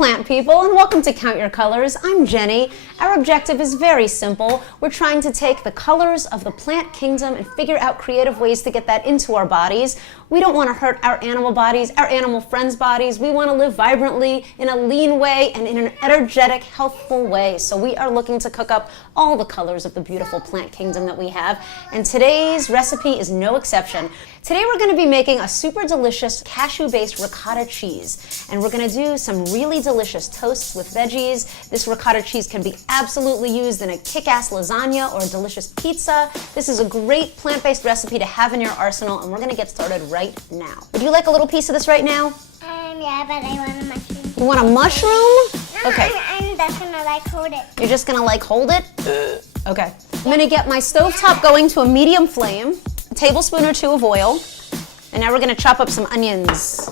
plant people, and welcome to Count Your Colors. I'm Jenny. Our objective is very simple. We're trying to take the colors of the plant kingdom and figure out creative ways to get that into our bodies. We don't want to hurt our animal bodies, our animal friends' bodies. We want to live vibrantly in a lean way and in an energetic, healthful way. So we are looking to cook up all the colors of the beautiful plant kingdom that we have. And today's recipe is no exception. Today we're going to be making a super delicious cashew-based ricotta cheese. And we're going to do some really delicious toasts with veggies. This ricotta cheese can be absolutely used in a kick-ass lasagna or a delicious pizza. This is a great plant-based recipe to have in your arsenal, and we're going to get started right now. Would you like a little piece of this right now? Yeah, but I want a mushroom. You want a mushroom? No, Okay. I'm just gonna hold it. You're just gonna hold it? Okay. I'm gonna get my stovetop going to a medium flame, a tablespoon or two of oil, and now we're gonna chop up some onions.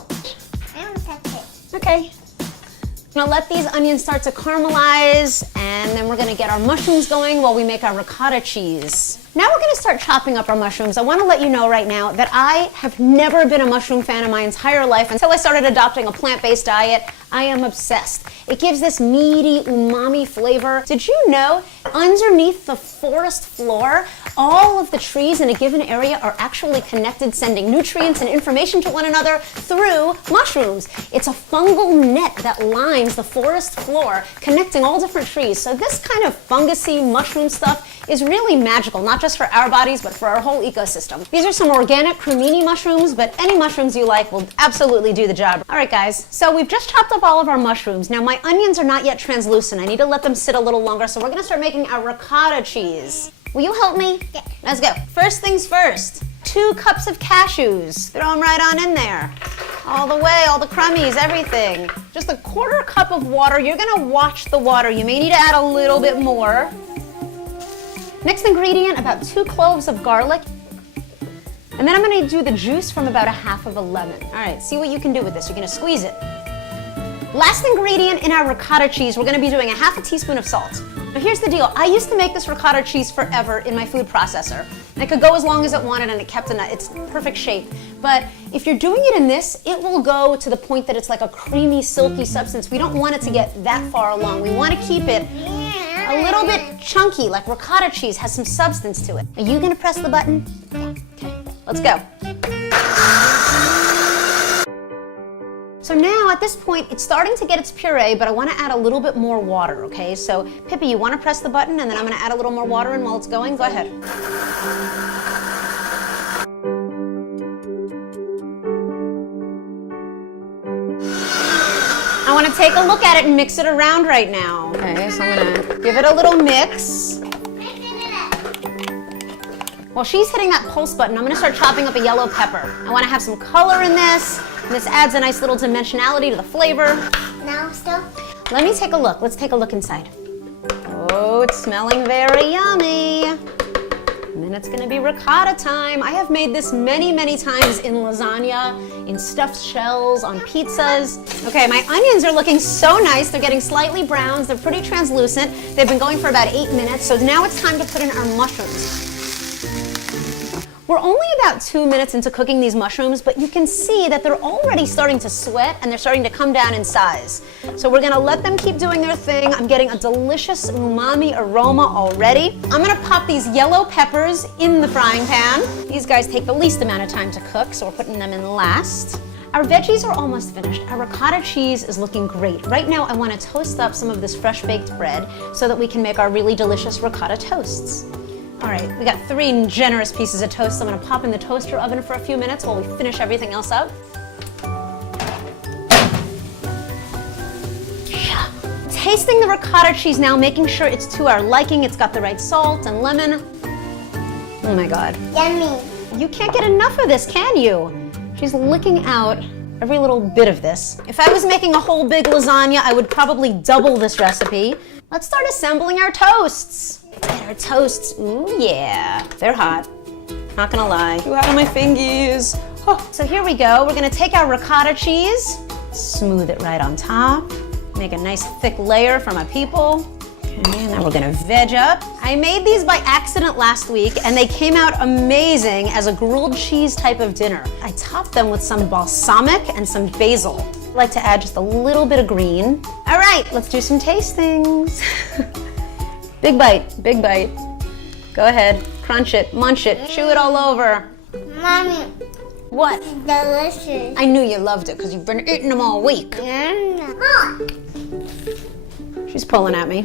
I don't touch it. Okay. I'm gonna let these onions start to caramelize, and then we're gonna get our mushrooms going while we make our ricotta cheese. Now we're gonna start chopping up our mushrooms. I wanna let you know right now that I have never been a mushroom fan in my entire life until I started adopting a plant-based diet. I am obsessed. It gives this meaty, umami flavor. Did you know underneath the forest floor, all of the trees in a given area are actually connected, sending nutrients and information to one another through mushrooms? It's a fungal net that lines the forest floor, connecting all different trees. So this kind of fungusy mushroom stuff is really magical, not just for our bodies, but for our whole ecosystem. These are some organic cremini mushrooms, but any mushrooms you like will absolutely do the job. All right, guys, so we've just chopped up all of our mushrooms. Now, my onions are not yet translucent. I need to let them sit a little longer, so we're gonna start making our ricotta cheese. Will you help me? Yeah. Let's go. First things first, 2 cups of cashews. Throw them right on in there. All the way, all the crummies, everything. Just a 1/4 cup of water. You're gonna watch the water. You may need to add a little bit more. Next ingredient, about 2 cloves of garlic. And then I'm gonna do the juice from about 1/2 of a lemon. All right, see what you can do with this. You're gonna squeeze it. Last ingredient in our ricotta cheese, we're gonna be doing 1/2 teaspoon of salt. Now here's the deal. I used to make this ricotta cheese forever in my food processor. And it could go as long as it wanted and it kept in its perfect shape. But if you're doing it in this, it will go to the point that it's like a creamy, silky substance. We don't want it to get that far along. We wanna keep it a little bit chunky, like ricotta cheese has some substance to it. Are you gonna press the button? Okay, let's go. So now at this point, it's starting to get its puree, but I wanna add a little bit more water, okay? So Pippi, you wanna press the button and then I'm gonna add a little more water in while it's going? Go ahead. I want to take a look at it and mix it around right now. Okay, so I'm gonna give it a little mix. While she's hitting that pulse button, I'm gonna start chopping up a yellow pepper. I want to have some color in this. And this adds a nice little dimensionality to the flavor. Now still? Let me take a look. Let's take a look inside. Oh, it's smelling very yummy. And then it's gonna be ricotta time. I have made this many, many times in lasagna, in stuffed shells, on pizzas. Okay, my onions are looking so nice. They're getting slightly browned. They're pretty translucent. They've been going for about 8 minutes. So now it's time to put in our mushrooms. We're only about 2 minutes into cooking these mushrooms, but you can see that they're already starting to sweat and they're starting to come down in size. So we're gonna let them keep doing their thing. I'm getting a delicious umami aroma already. I'm gonna pop these yellow peppers in the frying pan. These guys take the least amount of time to cook, so we're putting them in last. Our veggies are almost finished. Our ricotta cheese is looking great. Right now, I wanna toast up some of this fresh baked bread so that we can make our really delicious ricotta toasts. All right, we got 3 generous pieces of toast. So I'm gonna pop in the toaster oven for a few minutes while we finish everything else up. Tasting the ricotta cheese now, making sure it's to our liking. It's got the right salt and lemon. Oh my God. Yummy. You can't get enough of this, can you? She's licking out every little bit of this. If I was making a whole big lasagna, I would probably double this recipe. Let's start assembling our toasts. Get our toasts. Ooh, yeah. They're hot. Not gonna lie. Too hot on my fingies. Oh. So here we go. We're gonna take our ricotta cheese, smooth it right on top, make a nice thick layer for my people. Okay, and then we're gonna veg up. I made these by accident last week and they came out amazing as a grilled cheese type of dinner. I topped them with some balsamic and some basil. I like to add just a little bit of green. All right, let's do some tastings. Big bite, big bite. Go ahead, crunch it, munch it, chew it all over. Mommy, What? it's delicious. I knew you loved it because you've been eating them all week. Mom. She's pulling at me.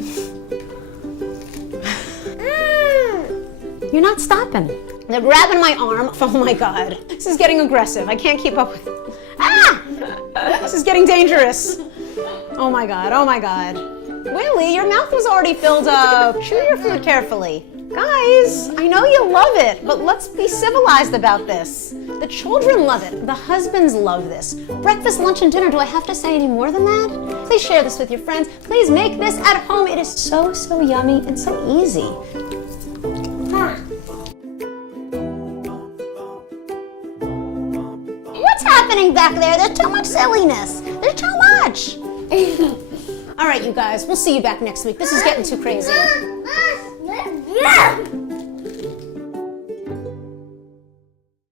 You're not stopping. They're grabbing my arm. Oh my God. This is getting aggressive. I can't keep up with it. Ah! This is getting dangerous. Oh my God, oh my God. Willie, your mouth was already filled up. Chew your food carefully. Guys, I know you love it, but let's be civilized about this. The children love it. The husbands love this. Breakfast, lunch, and dinner. Do I have to say any more than that? Please share this with your friends. Please make this at home. It is so, so yummy and so easy. What's happening back there? There's too much silliness. There's too much. All right, you guys, we'll see you back next week. This is getting too crazy. Yeah.